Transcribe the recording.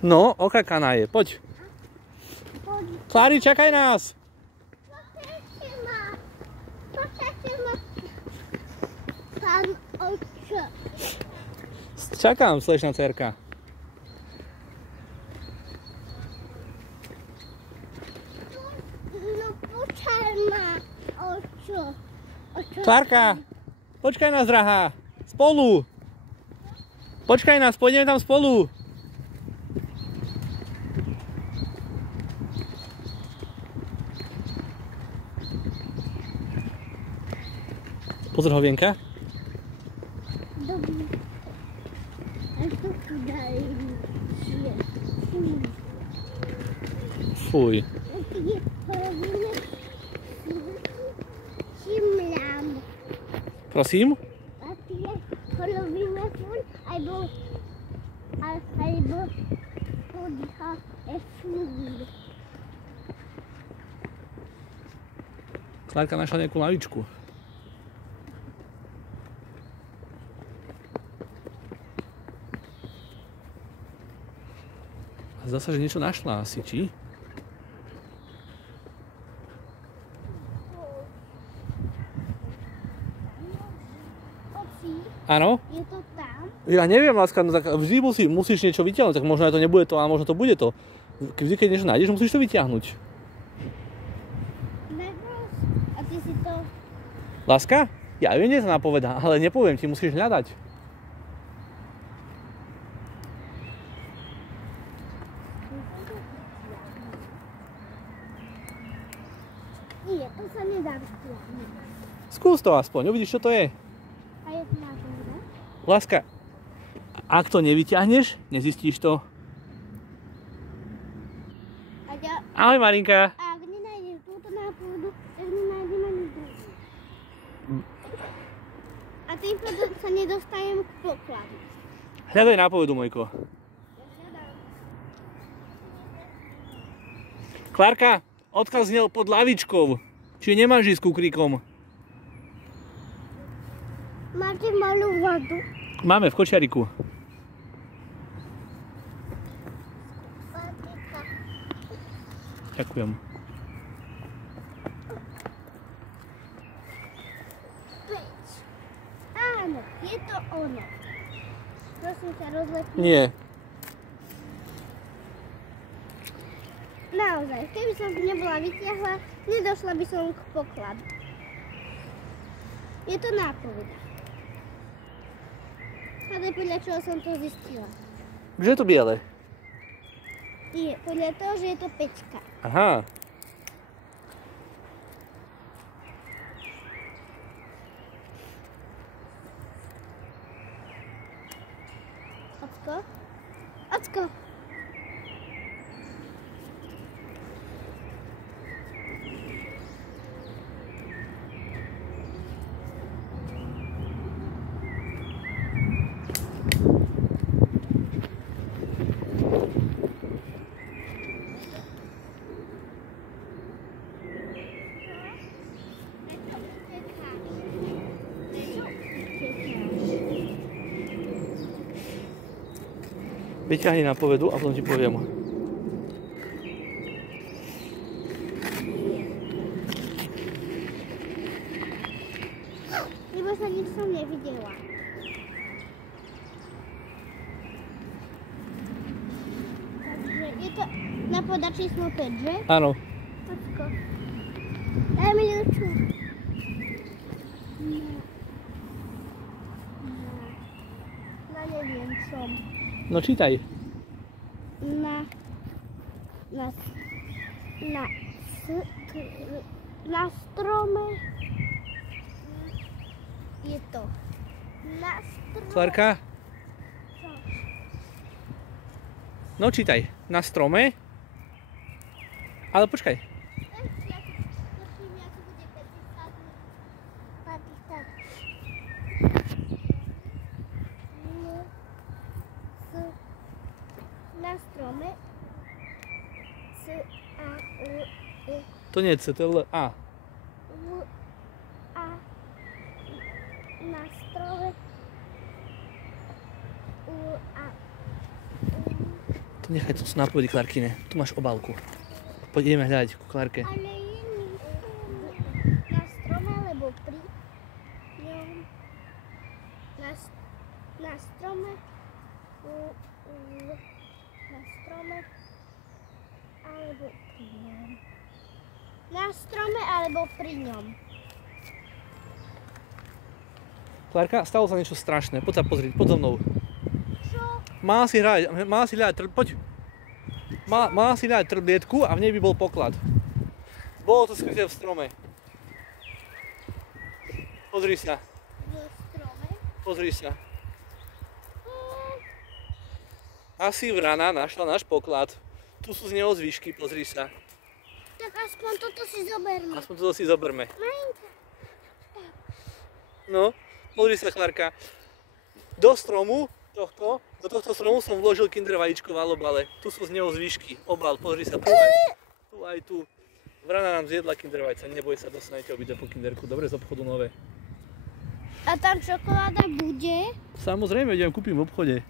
No, okakaná je, poď. Klári, čakaj nás. Počkajte ma. Pán oče. Čakám, slečná dcerka. No počkaj ma, očo. Klárka, počkaj nás, drahá. Spolu. Počkaj nás, pôjdeme tam spolu. Pozor, hovienka. Dobrý. A to tu daj. Fuj. Šimlám. Prosím? A tie polovíme furt, alebo podha furt. Klárka našla nejakú lavičku. Zasa, že niečo našla asi, či? Áno? Je to tam? Ja neviem, láska, no tak vždy musíš niečo vyťahnuť, tak možno aj to nebude to, a možno to bude to. Vždy, keď niečo nájdeš, musíš to vyťahnuť. A ty si to... Láska? Ja ju nie to napovedá, ale nepoviem ti, musíš hľadať. Nie, to sa nedá vyťahnuť. Skús to aspoň, uvidíš, čo to je. A je to na to, ne? Láska, ak to nevyťahneš, nezistíš to. Ahoj, Marinka. A ak nenájdeš túto nápovedu, tak nenájdem ani druhú. A tým pádom sa nedostajem k pokladu. Hľadaj nápovedu, Mojko. Klárka, odkaz znel pod lavičkou. Či nemáš ísť ku kríkom? Máte malú vodu? Máme v kočiariku. Ďakujem. Áno, je to ono. Prosím ťa, rozlepni. Nie. Naozaj, keby som to nebola vytiahla, nedošla by som k pokladu. Je to nápoveda. Ale podľa čoho som to zistila? Že je to biele? Nie, podľa toho, že je to pečka. Aha. Ocko? Ocko! Vyťahni nápovedu a potom ti poviem. Lebo sa nič som nevidela. Takže je to nápoveda číslo 5, že? Áno. Ocko. Daj mi ľuču. No neviem som. No čítaj. Na strome je to. Na strome. Klárka? Co? No čítaj. Na strome. Ale počkaj. Na strome To nie je C, to je L, A. A na strome A To Nechaj to sú nápovedy Klarkine. Tu máš obálku. Poďme hľadať ku Klarke. Ale je na strome, alebo pri ňom. Na strome. Na strome. Alebo pri ňom. Na strome, alebo pri ňom. Klárka, stalo sa niečo strašné. Poď sa pozrieť, poď so mnou. Čo? Má si hľadať, poď. Má si hľadať trblietku a v nej by bol poklad. Bolo to skryté v strome. Pozri sa. V strome? Pozri sa. Asi vrana našla náš poklad. Tu sú z neho zvyšky, pozri sa. Tak aspoň toto si zoberme. Aspoň toto si zoberme. Malinka. No, pozri sa, Klárka. Do tohto stromu som vložil kinder vajíčko v alobale. Tu sú z neho zvyšky. Obal, pozri sa, tu aj tu. Vrana nám zjedla kinder vajca, neboj sa, dostanete obidve po kinderku. Dobre, z obchodu nové. A tam čokoláda bude? Samozrejme, idem kúpim v obchode.